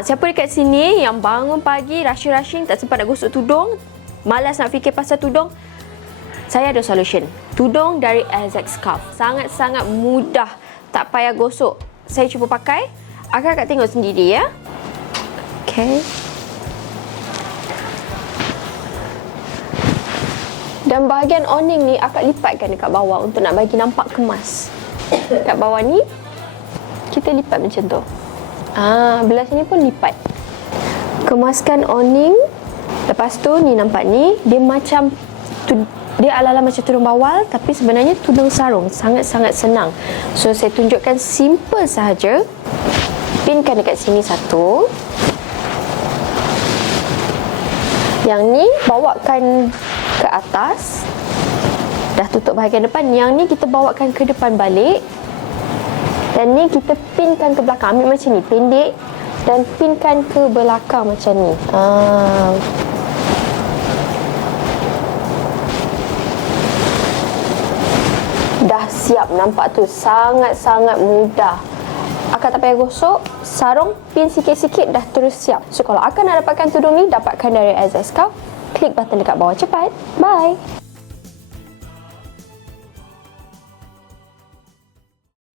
Siapa dekat sini yang bangun pagi rushing tak sempat nak gosok tudung, malas nak fikir pasal tudung? Saya ada solution. Tudung dari Azek Scarf. Sangat-sangat mudah. Tak payah gosok. Saya cuba pakai. Akak tengok sendiri ya. Okay. Dan bahagian awning ni akak lipatkan dekat bawah untuk nak bagi nampak kemas. Kat bawah ni kita lipat macam tu. Belah sini pun lipat. Kemaskan awning. Lepas tu ni nampak ni, dia macam dia ala-ala macam tudung bawal, tapi sebenarnya tudung sarung. Sangat-sangat senang. So saya tunjukkan simple sahaja. Pinkan dekat sini satu. Yang ni bawakan ke atas. Dah tutup bahagian depan. Yang ni kita bawakan ke depan balik. Dan ni kita pinkan ke belakang. Ambil macam ni, pendek. Dan pinkan ke belakang macam ni. Dah siap, nampak tu. Sangat-sangat mudah. Akak tak payah gosok. Sarung, pin sikit-sikit, dah terus siap. So kalau akak nak dapatkan tudung ni, dapatkan dari Azek Scarf. Klik button dekat bawah cepat. Bye!